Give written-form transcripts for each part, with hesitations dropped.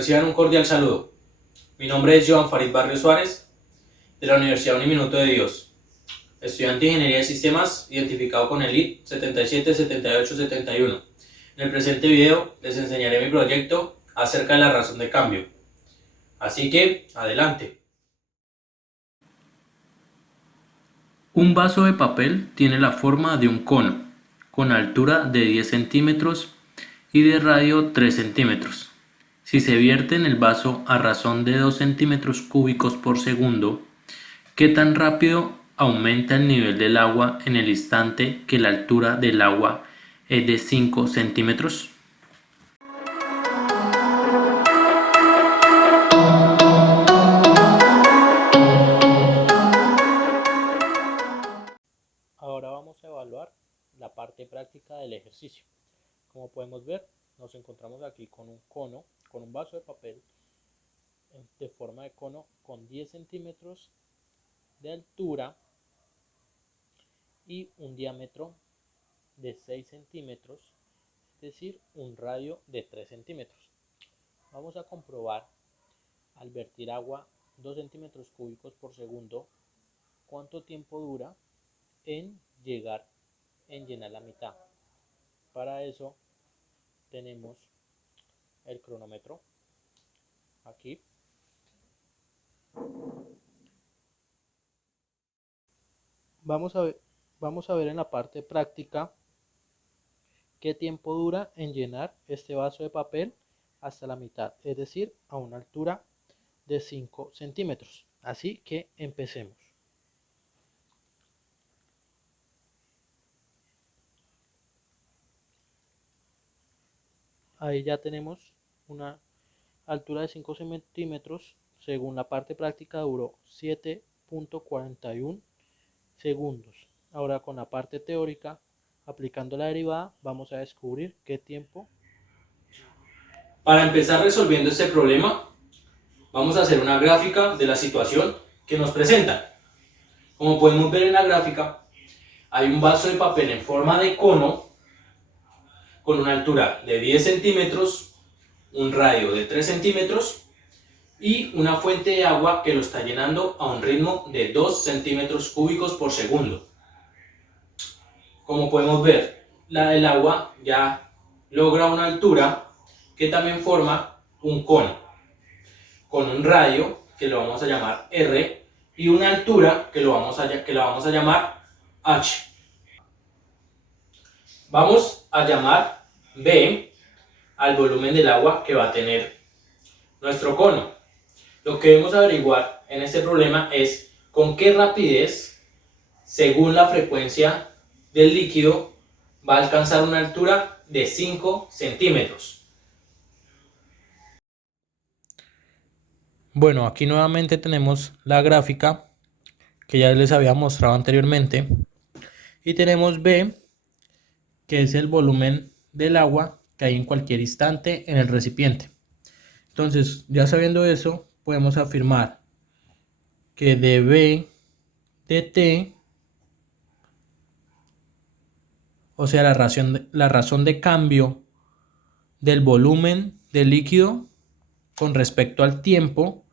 Reciban un cordial saludo. Mi nombre es Joan Farid Barrio Suárez, de la Universidad Uniminuto de Dios, estudiante de Ingeniería de Sistemas, identificado con el ID 777871. En el presente video les enseñaré mi proyecto acerca de la razón de cambio. Así que, adelante. Un vaso de papel tiene la forma de un cono, con altura de 10 centímetros y de radio 3 centímetros. Si se vierte en el vaso a razón de 2 centímetros cúbicos por segundo, ¿qué tan rápido aumenta el nivel del agua en el instante que la altura del agua es de 5 centímetros? Ahora vamos a evaluar la parte práctica del ejercicio. Como podemos ver, nos encontramos aquí con un cono, con un vaso de papel de forma de cono con 10 centímetros de altura y un diámetro de 6 centímetros, es decir, un radio de 3 centímetros. Vamos a comprobar al vertir agua 2 centímetros cúbicos por segundo cuánto tiempo dura en llenar la mitad. Para eso tenemos el cronómetro aquí. Vamos a ver en la parte práctica qué tiempo dura en llenar este vaso de papel hasta la mitad, es decir, a una altura de 5 centímetros. Así que empecemos. Ahí ya tenemos una altura de 5 centímetros. Según la parte práctica duró 7.41 segundos. Ahora con la parte teórica, aplicando la derivada, vamos a descubrir qué tiempo. Para empezar resolviendo este problema, vamos a hacer una gráfica de la situación que nos presentan. Como podemos ver en la gráfica, hay un vaso de papel en forma de cono con una altura de 10 centímetros, un radio de 3 centímetros y una fuente de agua que lo está llenando a un ritmo de 2 centímetros cúbicos por segundo. Como podemos ver, el agua ya logra una altura que también forma un cono, con un radio que lo vamos a llamar R y una altura que la vamos a llamar H. Vamos a llamar B al volumen del agua que va a tener nuestro cono. Lo que debemos averiguar en este problema es con qué rapidez, según la frecuencia del líquido, va a alcanzar una altura de 5 centímetros. Bueno, aquí nuevamente tenemos la gráfica que ya les había mostrado anteriormente y tenemos B, que es el volumen del agua que hay en cualquier instante en el recipiente. Entonces, ya sabiendo eso, podemos afirmar que dB dt, o sea, la razón de cambio del volumen del líquido con respecto al tiempo,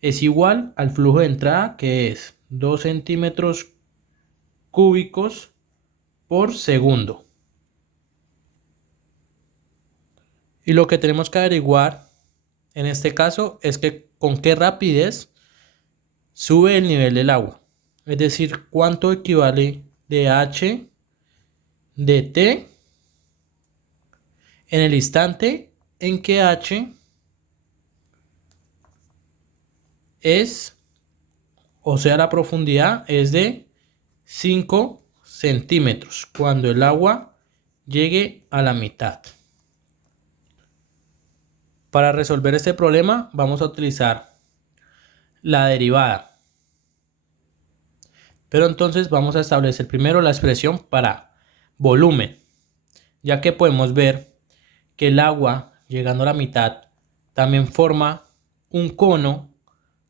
es igual al flujo de entrada, que es 2 centímetros cúbicos por segundo. Y lo que tenemos que averiguar en este caso es que con qué rapidez sube el nivel del agua. Es decir, cuánto equivale de H de T en el instante en que H es, o sea, la profundidad es de 5 centímetros cuando el agua llegue a la mitad. Para resolver este problema vamos a utilizar la derivada. Pero entonces vamos a establecer primero la expresión para volumen, ya que podemos ver que el agua llegando a la mitad también forma un cono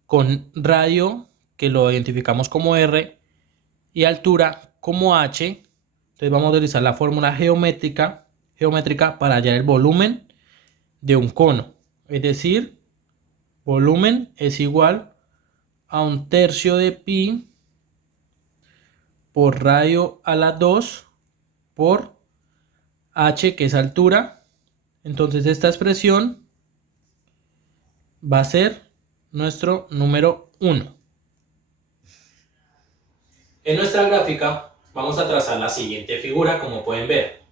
con radio, que lo identificamos como R, y altura como H. Entonces vamos a utilizar la fórmula geométrica para hallar el volumen de un cono. Es decir, volumen es igual a 1/3 de pi por radio a la 2 por h, que es altura. Entonces esta expresión va a ser nuestro número 1. En nuestra gráfica vamos a trazar la siguiente figura, como pueden ver.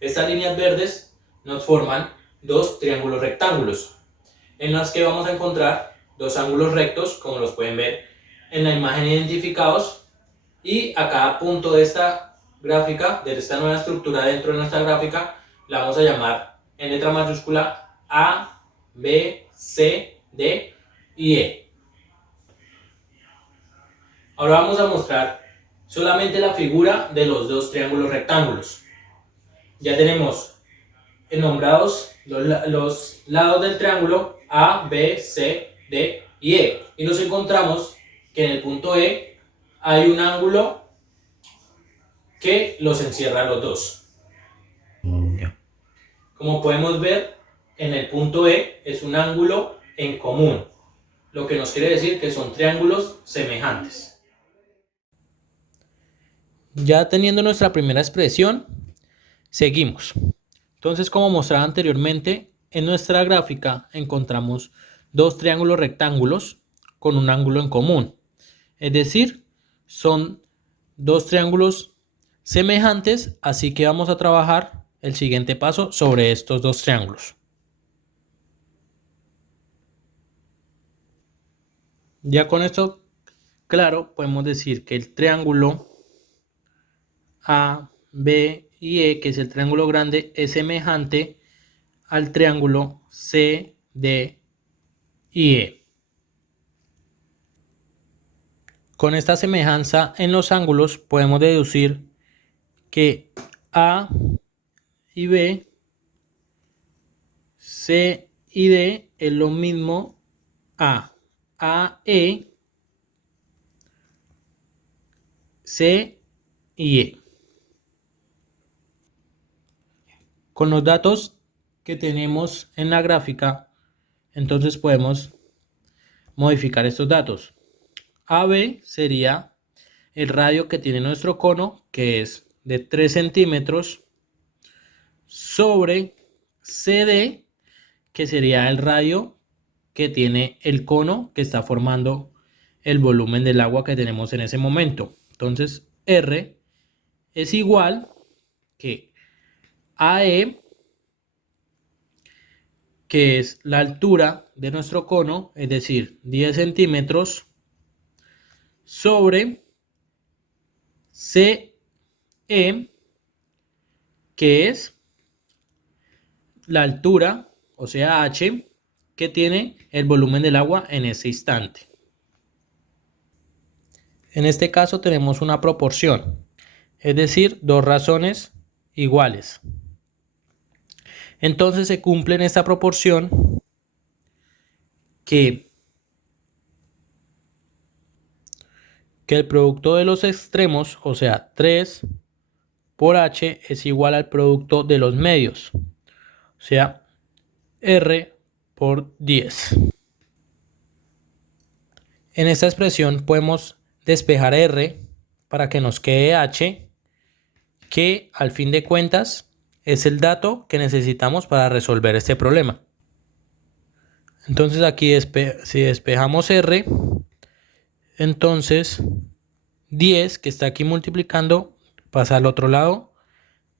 Estas líneas verdes nos forman dos triángulos rectángulos, en las que vamos a encontrar dos ángulos rectos, como los pueden ver en la imagen identificados, y a cada punto de esta gráfica, de esta nueva estructura dentro de nuestra gráfica, la vamos a llamar en letra mayúscula A, B, C, D y E. Ahora vamos a mostrar solamente la figura de los dos triángulos rectángulos. Ya tenemos nombrados los lados del triángulo A, B, C, D y E. Y nos encontramos que en el punto E hay un ángulo que los encierra a los dos. Como podemos ver, en el punto E es un ángulo en común, lo que nos quiere decir que son triángulos semejantes. Ya teniendo nuestra primera expresión, seguimos. Entonces, como mostraba anteriormente, en nuestra gráfica encontramos dos triángulos rectángulos con un ángulo en común. Es decir, son dos triángulos semejantes, así que vamos a trabajar el siguiente paso sobre estos dos triángulos. Ya con esto claro, podemos decir que el triángulo A, B y E, que es el triángulo grande, es semejante al triángulo C, D y E. Con esta semejanza en los ángulos podemos deducir que A y B, C y D es lo mismo a AE, C y E. Con los datos que tenemos en la gráfica, entonces podemos modificar estos datos. AB sería el radio que tiene nuestro cono, que es de 3 centímetros, sobre CD, que sería el radio que tiene el cono que está formando el volumen del agua que tenemos en ese momento. Entonces R es igual que AE, que es la altura de nuestro cono, es decir, 10 centímetros, sobre CE, que es la altura, o sea, H, que tiene el volumen del agua en ese instante. En este caso tenemos una proporción, es decir, dos razones iguales. Entonces se cumple en esta proporción que el producto de los extremos, o sea, 3 por H, es igual al producto de los medios, o sea, R por 10. En esta expresión podemos despejar R para que nos quede H, que al fin de cuentas es el dato que necesitamos para resolver este problema. Entonces aquí si despejamos R, entonces 10, que está aquí multiplicando, pasa al otro lado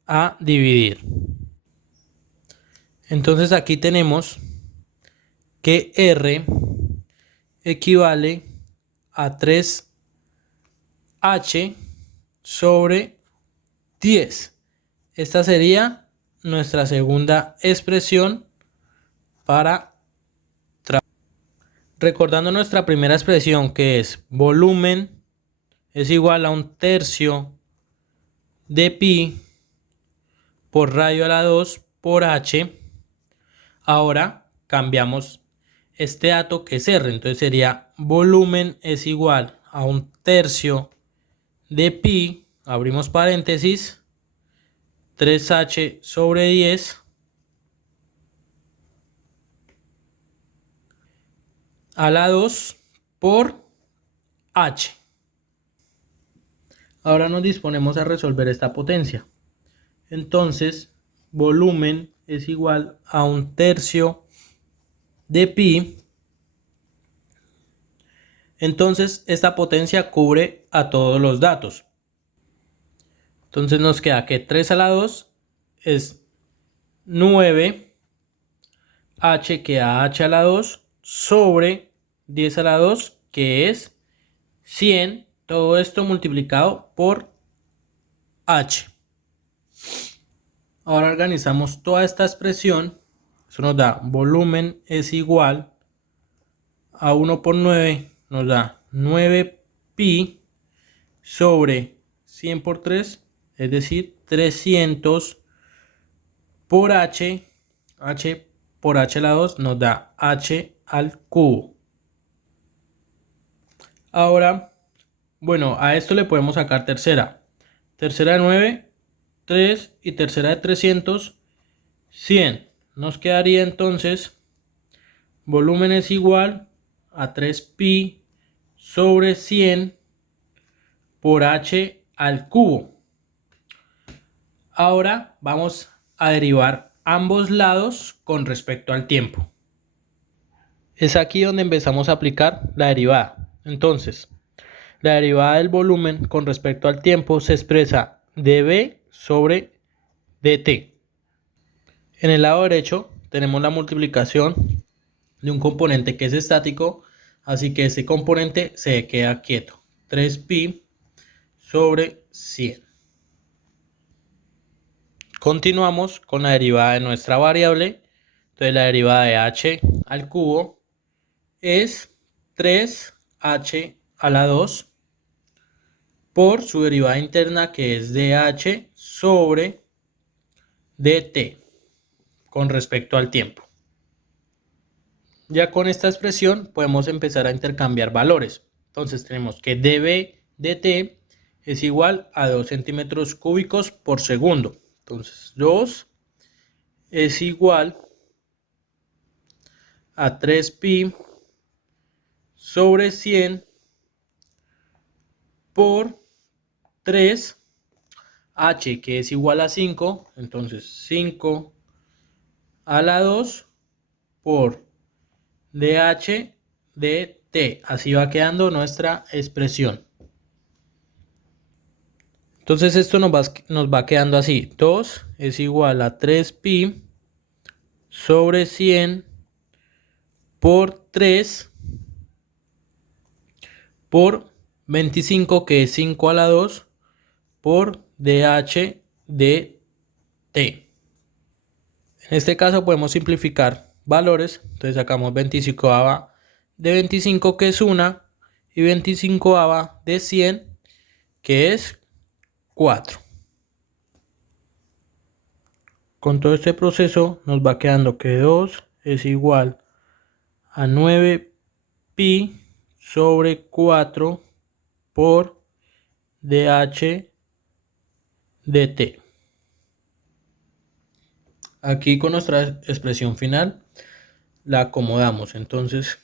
a dividir. Entonces aquí tenemos que R equivale a 3H sobre 10. Esta sería nuestra segunda expresión para recordando nuestra primera expresión, que es volumen es igual a 1/3 de pi por radio a la 2 por h. Ahora cambiamos este dato que es R, entonces sería volumen es igual a 1/3 de pi, abrimos paréntesis, 3h sobre 10 a la 2 por h. Ahora nos disponemos a resolver esta potencia. Entonces, volumen es igual a 1/3 de pi. Entonces, esta potencia cubre a todos los datos. Entonces nos queda que 3 a la 2 es 9, h queda h a la 2 sobre 10 a la 2, que es 100. Todo esto multiplicado por h. Ahora organizamos toda esta expresión. Eso nos da volumen es igual a 1 por 9, nos da 9 pi sobre 100 por 3, es decir, 300 por h. H por h a la 2 nos da h al cubo. Ahora, bueno, a esto le podemos sacar tercera. Tercera de 9, 3 y tercera de 300, 100. Nos quedaría entonces volumen es igual a 3 pi sobre 100 por h al cubo. Ahora vamos a derivar ambos lados con respecto al tiempo. Es aquí donde empezamos a aplicar la derivada. Entonces, la derivada del volumen con respecto al tiempo se expresa dv sobre dt. En el lado derecho tenemos la multiplicación de un componente que es estático, así que ese componente se queda quieto. 3 pi sobre 100. Continuamos con la derivada de nuestra variable. Entonces la derivada de h al cubo es 3h a la 2 por su derivada interna, que es dh sobre dt con respecto al tiempo. Ya con esta expresión podemos empezar a intercambiar valores. Entonces tenemos que dv dt es igual a 2 centímetros cúbicos por segundo. Entonces 2 es igual a 3 pi sobre 100 por 3, h que es igual a 5, entonces 5 a la 2 por dh dt. Así va quedando nuestra expresión. Entonces esto nos va quedando así. 2 es igual a 3 pi sobre 100 por 3 por 25, que es 5 a la 2 por dh dt. En este caso podemos simplificar valores. Entonces sacamos 25ava de 25, que es 1, y 25ava de 100, que es 4. Con todo este proceso nos va quedando que 2 es igual a 9 pi sobre 4 por dh dt. Aquí con nuestra expresión final la acomodamos. Entonces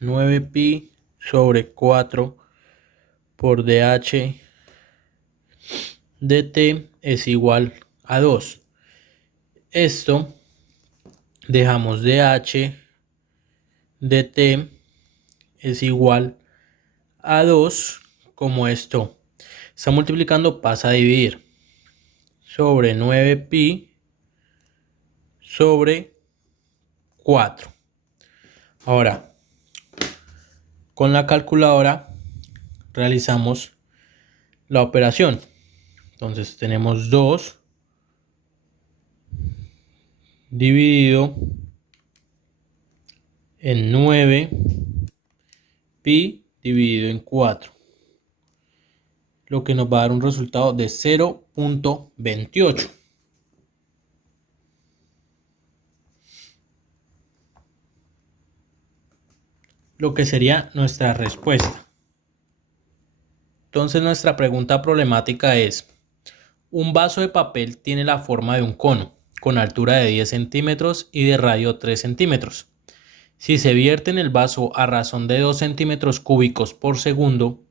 9 pi sobre 4 por dh dt es igual a 2. Esto dejamos dh dt es igual a 2. Como esto está multiplicando, pasa a dividir sobre 9 pi sobre 4. Ahora, con la calculadora realizamos la operación. Entonces tenemos 2 dividido en 9 pi dividido en 4, lo que nos va a dar un resultado de 0.28. Lo que sería nuestra respuesta. Entonces nuestra pregunta problemática es: un vaso de papel tiene la forma de un cono, con altura de 10 centímetros y de radio 3 centímetros. Si se vierte en el vaso a razón de 2 centímetros cúbicos por segundo,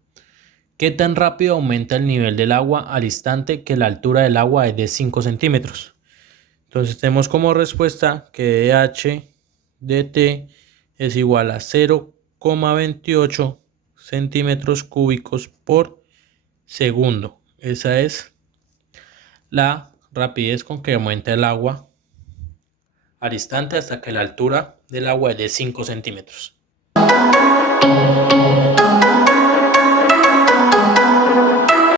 ¿qué tan rápido aumenta el nivel del agua al instante que la altura del agua es de 5 centímetros? Entonces tenemos como respuesta que dH de T es igual a 0,28 centímetros cúbicos por segundo. Esa es la rapidez con que aumenta el agua al instante hasta que la altura del agua es de 5 centímetros.